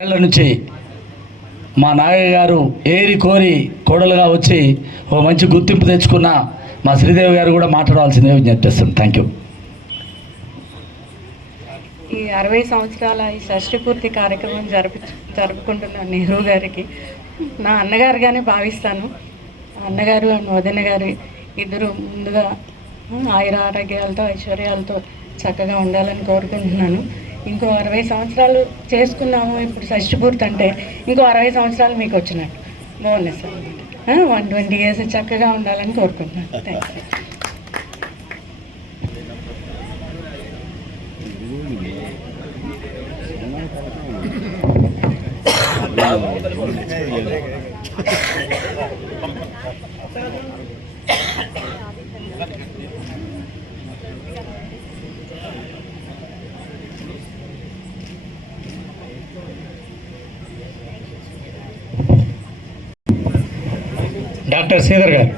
నుంచి మా నాగయ్య గారు ఏరి కోరి కోడలుగా వచ్చి ఓ మంచి గుర్తింపు తెచ్చుకున్న మా శ్రీదేవి గారు కూడా మాట్లాడాల్సిందే విజ్ఞప్తి చేస్తాను థ్యాంక్ యూ ఈ అరవై సంవత్సరాల ఈ షష్ఠి పూర్తి కార్యక్రమం జరుపు జరుపుకుంటున్న నెహ్రూ గారికి నా అన్నగారుగానే భావిస్తాను. అన్నగారు అండ్ వదిన గారి ఇద్దరు ముందుగా ఆయుర ఆరోగ్యాలతో ఐశ్వర్యాలతో చక్కగా ఉండాలని కోరుకుంటున్నాను. ఇంకో అరవై సంవత్సరాలు చేసుకున్నాము ఇప్పుడు షష్ఠి పూర్తి అంటే ఇంకో అరవై సంవత్సరాలు మీకు వచ్చినట్టు. బాగున్నాయి సార్ వన్ ట్వంటీ ఇయర్స్ చక్కగా ఉండాలని కోరుకుంటున్నాను. థ్యాంక్ యూ డాక్టర్ శ్రీధర్ గారు